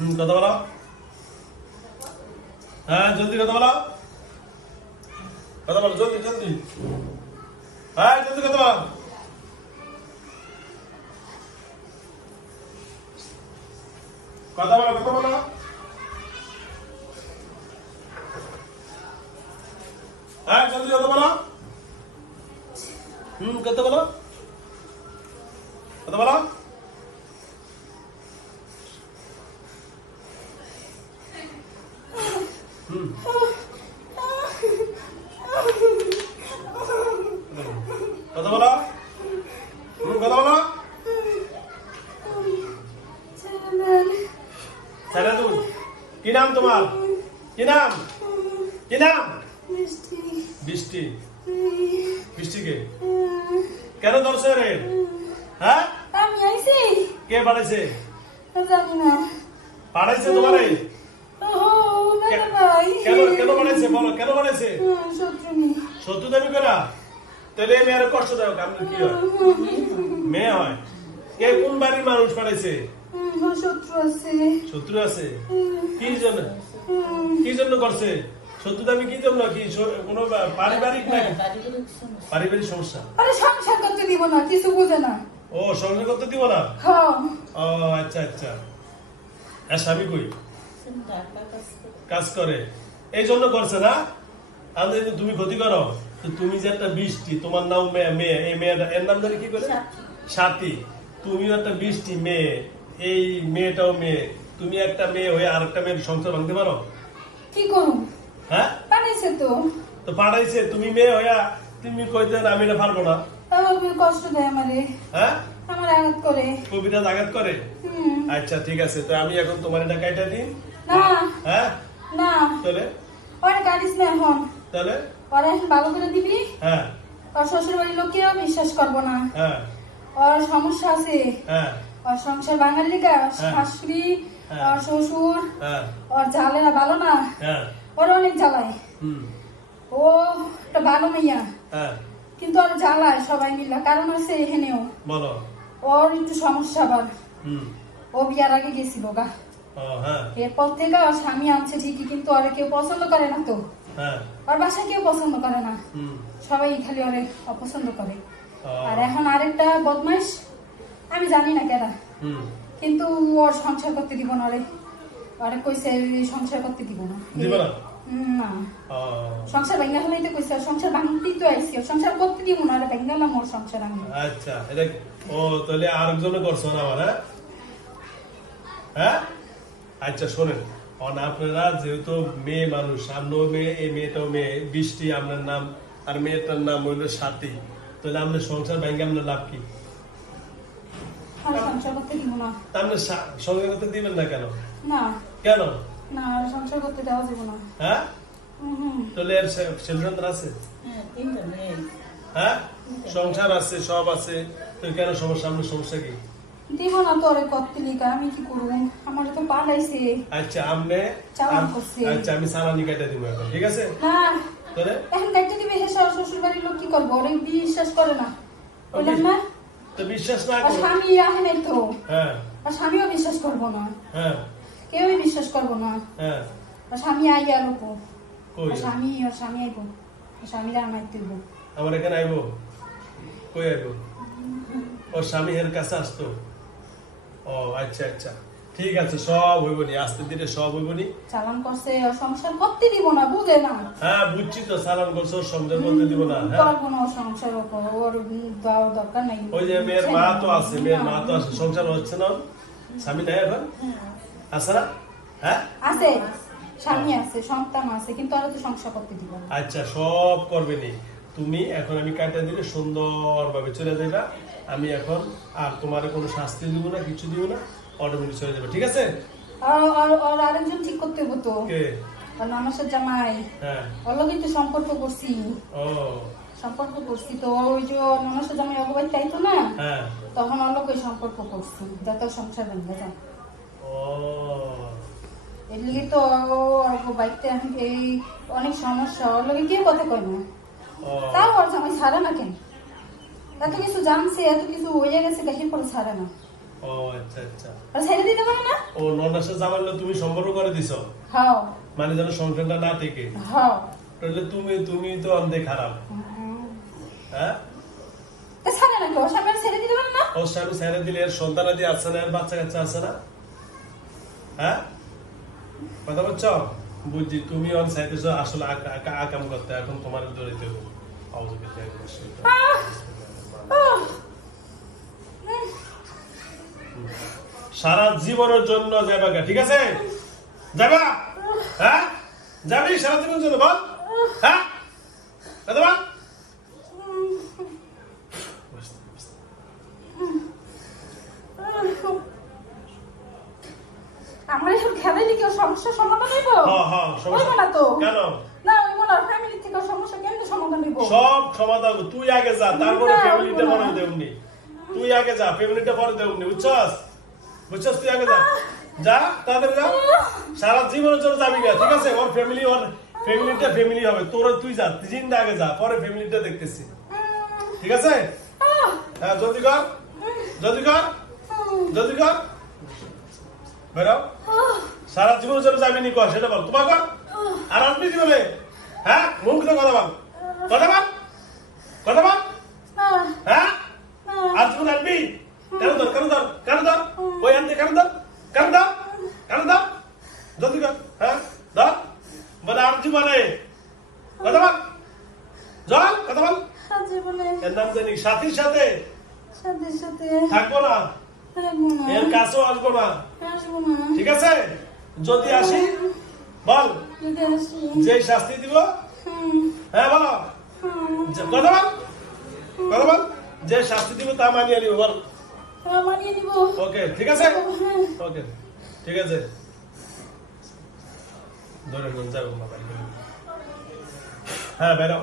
কথা বলো। হ্যাঁ জলদি কথা বলো, কথা বলো জলদি জলদি। হ্যাঁ জলদি কথা বলো। কথা বলো কথা বলো। হ্যাঁ জলদি কথা বলো। কথা বলো কথা বলো। কথা বলো কথা বলো। ছেলে তুমি কি নাম তোমার? কি নাম? কি নাম? বৃষ্টি। বৃষ্টিকে কেন ধরছে রে? হ্যাঁ আমি আইছি। কে পাঠাইছে? জানি না। পাঠাইছে তোমারে? কেন কেন পাঠাইছে বলো, কেন পাঠাইছে? শত্রু দাবি করা? তাহলে মেয়ের কষ্ট দাও, কামড়ে কি হয়? মেয়ে হয়? কে কোন বাড়ির মানুষ পাঠাইছে? শত্রু আছে। শত্রু আছে? কি জন্য কি জন্য করছে? শত্রু দাবি কি জন্য? কি কোনো পারিবারিক নাকি? পারিবারিক সমস্যা? আরে সংসার করতে দিব না, কিছু বুঝে না। ও সংসার করতে দিব না? হ্যাঁ। ও আচ্ছা আচ্ছা। আর স্বামী কই? কাজ করে, এই জন্য করছে না? তাহলে তুমি ক্ষতি করো তো। তুমি যে একটা বৃষ্টি, তোমার নাম মেয়ে, এই মেয়েটা এর নাম জানি কি করে? সাথী। তুমিও একটা বৃষ্টি মেয়ে, এই মেয়েটাও মেয়ে। তুমি একটা মেয়ে হয়ে আর একটা মেয়ের সংসার ভাঙতে পারো? কি করুন? হ্যাঁ পাঠাইছে তো পাঠাইছে, তুমি মেয়ে হইয়া তুমি কইতে আমি এটা পারবো না? কষ্ট দেয় আমারে। হ্যাঁ আমার আঘাত করে। কবিতা আঘাত করে? আচ্ছা ঠিক আছে, তো আমি এখন তোমার এটা কাইটা দিই না। হ্যাঁ না তাহলে ওরে কাটিস না এখন। তাহলে ওরে এখন ভালো করে দিবি। হ্যাঁ ওর শ্বশুর বাড়ির লোক কেউ বিশ্বাস করবো না। হ্যাঁ ওর সমস্যা আছে। হ্যাঁ ওর সংসার বাঙালি লিগা শাশুড়ি ওর শ্বশুর হ্যাঁ ওর ঝালে না ভালো না। হ্যাঁ ওর অনেক জ্বালায়। ও একটা ভালো মেয়া হ্যাঁ কিন্তু ওর জ্বালায় সবাই মিলা, কারণ আছে এখানেও বলো। ওর একটু সমস্যা আবার। ও বিয়ার আগে গেছিল গা। এরপর থেকে ওর স্বামী আনছে ঠিকই, কিন্তু ওরা কেউ পছন্দ করে না তো। ওর বাসায় কেউ পছন্দ করে না, সবাই খালি ওরে অপছন্দ করে। আর এখন আরেকটা বদমাইশ, আমি জানি না কেরা, কিন্তু ওর সংসার করতে দিব না। ওরে কইছে সংসার করতে দিব না। না সংসার ভাঙ্গা হলেই তো কইছে, সংসার ভাঙতেই তো আইসি, সংসার করতে দিব না। আরে ভাঙ্গালাম ওর সংসার আমি। আচ্ছা এটা ও তাহলে আরেকজন করছো না আমার? হ্যাঁ আচ্ছা শোনেন, আপনারা যেহেতু মেয়ে মানুষ, সামনেও মেয়ে, এই মেয়েটাও মেয়ে, বৃষ্টি আপনার নাম, আর মেয়েটার নাম হইলো সাথী, তাহলে আপনার সংসার ভাঙ্গে আপনার লাভ কি? সংসার করতে দিব না। আপনি সংসার করতে দিবেন না কেন? না কেন? না সংসার করতে দেওয়া যাবে না। হ্যাঁ তাহলে এর ছেলে সন্তান আছে? হ্যাঁ সংসার আছে, সব আছে, তো কেন সমস্যা? আপনার সমস্যা কি? দিব না তো ওরে করতে লিখা, আমি কি করব? আমার তো পালাইছে। আচ্ছা আপনি আচ্ছা আমি সালানি কাটা দিব এখন, ঠিক আছে? না তাহলে এখন কাটতে দিবে, হে শ্বশুর বাড়ির লোক কি করবো? ওরে বিশ্বাস করে না, বললাম না তো বিশ্বাস না করে। স্বামী আহে নাই তো। হ্যাঁ আর স্বামীও বিশ্বাস করবো না। হ্যাঁ কেউই বিশ্বাস করবো না। হ্যাঁ আর স্বামী আইয়া লোক, কই স্বামী আইব, স্বামীরা আমার তুইব। আমার এখানে আইব? কই আইব? ওর স্বামী এর কাছে আসতো? ও আচ্ছা আচ্ছা ঠিক আছে, সব হইব নি, আস্তে ধীরে সব হইব নি। চালান করছে, সংসার করতে দিব না, বুঝে না। হ্যাঁ বুঝছি তো, চালান করছে, সংসার করতে দিব না। করবো না সংসার, ওর দেওয়ার দরকার নাই। ওই যে মেয়ের মা তো আছে, মেয়ের মা তো আছে, সংসার হচ্ছে না? স্বামী নাই এখন আছে না? হ্যাঁ আছে, স্বামী আছে, সন্তান আছে, কিন্তু ওরা তো সংসার করতে দিব না। আচ্ছা সব করবে নি তুমি। এখন আমি কাটা দিলে সুন্দর ভাবে চলে যাবে। আমি এখন আর তোমার কোনো শাস্তি দিব না, কিছু দিব না, অটোমেটিক চলে যাবে, ঠিক আছে? আর আরেকজন ঠিক করতে হবো তো। কে? ননসের জামাই। হ্যাঁ ওর লোক কিন্তু সম্পর্ক করছি। ও সম্পর্ক করছি তো, ওই যে ননসের জামাই অগবাই চাইতো না, তখন ওর লোক সম্পর্ক করছি যাতে সংসার ভেঙে যায়। ও এর লিগে তো বাইকটা এখন এই অনেক সমস্যা, ওর লোকে কেউ কথা কয় না। তাও ওর জামাই ছাড়ে না কেন? এত কিছু জানছে, এত কিছু হয়ে গেছে, দেখে পরে ছাড়ে না। ও আচ্ছা আচ্ছা আর ছেড়ে দিতে পারে না ও ননার সাথে জামাইলে তুমি সম্পর্ক করে দিছো হ্যাঁ মানে যেন সংসারটা না থেকে হ্যাঁ তাহলে তুমি তো অন্ধে খারাপ হ্যাঁ তা ছাড়ে না ওর স্বামী ছেড়ে দিতে পারে না ওর স্বামী ছেড়ে দিলে এর সন্তানাদি আছে না এর বাচ্চা কাচ্চা আছে না হ্যাঁ কথা বলছো বুঝছি তুমি অন চাইতেছো আসলে আকাম করতে এখন তোমার জড়িত সারা জীবনের জন্য যাবা ঠিক আছে যাবা হ্যাঁ যাবি সারা জীবনের জন্য বল হ্যাঁ কথা বল আমার এখন খেলাইলে কি সমস্যার সমাধান হইব সমস্যা না তো কেন না ওই মোলার ফ্যামিলি থেকে সমস্যা কেমনে সমাধান হইব সব সমাধান তুই আগে যা তারপরে ফ্যামিলিটা পরে দেউনি তুই আগে যা ফ্যামিলিটা পরে দেউনি বুঝছস তুই আগে যা যা তাদের যা সারা জীবনের জন্য যাবি না ঠিক আছে ওর ফ্যামিলিটা ফ্যামিলি হবে তোর তুই যা জিন্দা আগে যা পরে ফ্যামিলিটা দেখতেছি ঠিক আছে হ্যাঁ জলদি কর বেরো সারা জীবনের জন্য যাবি নি কর সেটা বল তোমার কর আর আপনি কি বলে হ্যাঁ মুখ তো কথা বল হ্যাঁ আর জীবন আনবি কেন ধর ওই আনতে কেন ধর জলদি কর হ্যাঁ ধর বলে আর জীবনে কথা বল কথা বল এর নাম জানি সাথীর সাথে থাকবো না এর কাছেও আসবো না ঠিক আছে যদি আসি বল যে শাস্তি দিব হ্যাঁ বলো কথা বল যে শাস্তি দিব তা মানিয়ে নিব বল ওকে ঠিক আছে ওকে ঠিক আছে ধরে যাবো হ্যাঁ বেরো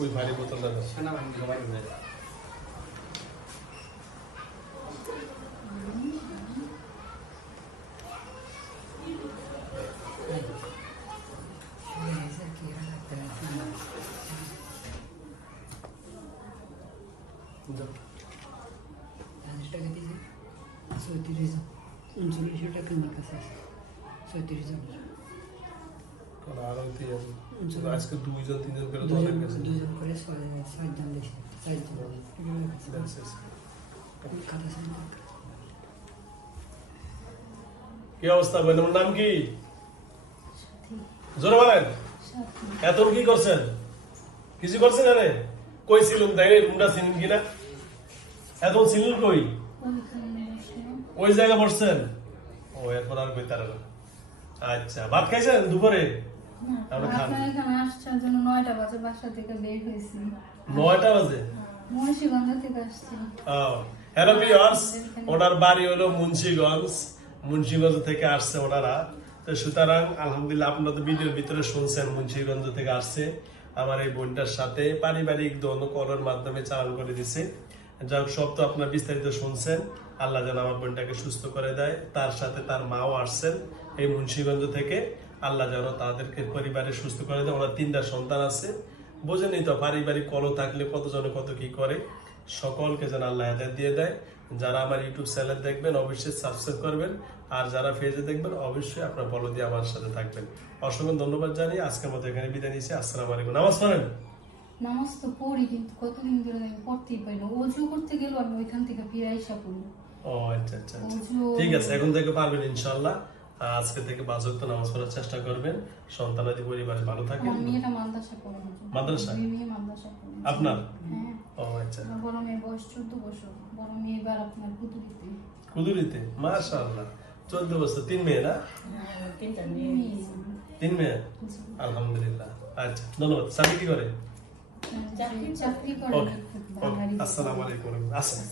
ওই ভারী বোতলটা আজকে 2-3 করে দুজন করে 6জন দিয়েছে 4জন কি অবস্থা ভাই তোমার নাম কি জোরে বলেন এত কি করছেন কিছু করছেন আরে কই ছিলুম তাই তোমরা চিনেন কিনা এখন ছিলেন কই ওই জায়গা বসছেন ও এরপর আর কই তারা আচ্ছা ভাত খাইছেন দুপুরে ওনার বাড়ি হলো মুন্সিগঞ্জ থেকে আসছে ওনারা তো সুতরাং আলহামদুলিল্লাহ আপনারা তো ভিডিওর ভিতরে শুনছেন মুন্সিগঞ্জ থেকে আসছে আমার এই বোনটার সাথে পারিবারিক দোনো কলের মাধ্যমে চালান করে দিছে যাই সব তো আপনার বিস্তারিত শুনছেন আল্লাহ যেন আমার বোনটাকে সুস্থ করে দেয় তার সাথে তার মাও আসছেন এই মুন্সিগঞ্জ থেকে আল্লাহ যেন তাদেরকে পরিবারে সুস্থ করে দেয় ওনার 3টা সন্তান আছে বোঝেনি তো পারিবারিক কলহ থাকলে কতজনে কত কি করে সকলকে যেন আল্লাহ হেদায়েত দিয়ে দেয় যারা আমার ইউটিউব চ্যানেল দেখবেন অবশ্যই সাবস্ক্রাইব করবেন আর যারা ফেসে দেখবেন অবশ্যই আপনার বলো দিয়ে আমার সাথে থাকবেন অসংখ্য ধন্যবাদ জানিয়ে আজকের মতো এখানে বিদায় নিচ্ছি আসসালামু আলাইকুম নামাজ পড়েন নামাজ তো পড়ি কিন্তু কতদিন ধরে আমি পড়তেই পারি না ওযু করতে গেলে আমি ওইখান থেকে ফিরে আইসা পড়ি ও আচ্ছা আচ্ছা ঠিক আছে এখন থেকে পারবেন ইনশাআল্লাহ আজকে থেকে 5 ওয়াক্ত নামাজ পড়ার চেষ্টা করবেন সন্তানাদি পরিবারে ভালো থাকবেন আমি এটা মাদ্রাসা পড়ি মাদ্রাসা মাদ্রাসা পড়ি আপনার হ্যাঁ ও আচ্ছা বড় মেয়ে বয়স 14 বছর বড় মেয়ে এবার আপনার কুদুরিতে মাশাআল্লাহ 14 বছর 3 মেয়ে না 3 মেয়ে আলহামদুলিল্লাহ আচ্ছা ধন্যবাদ সাথে কি করে চাকরি করে আসসালামু আলাইকুম আসসালাম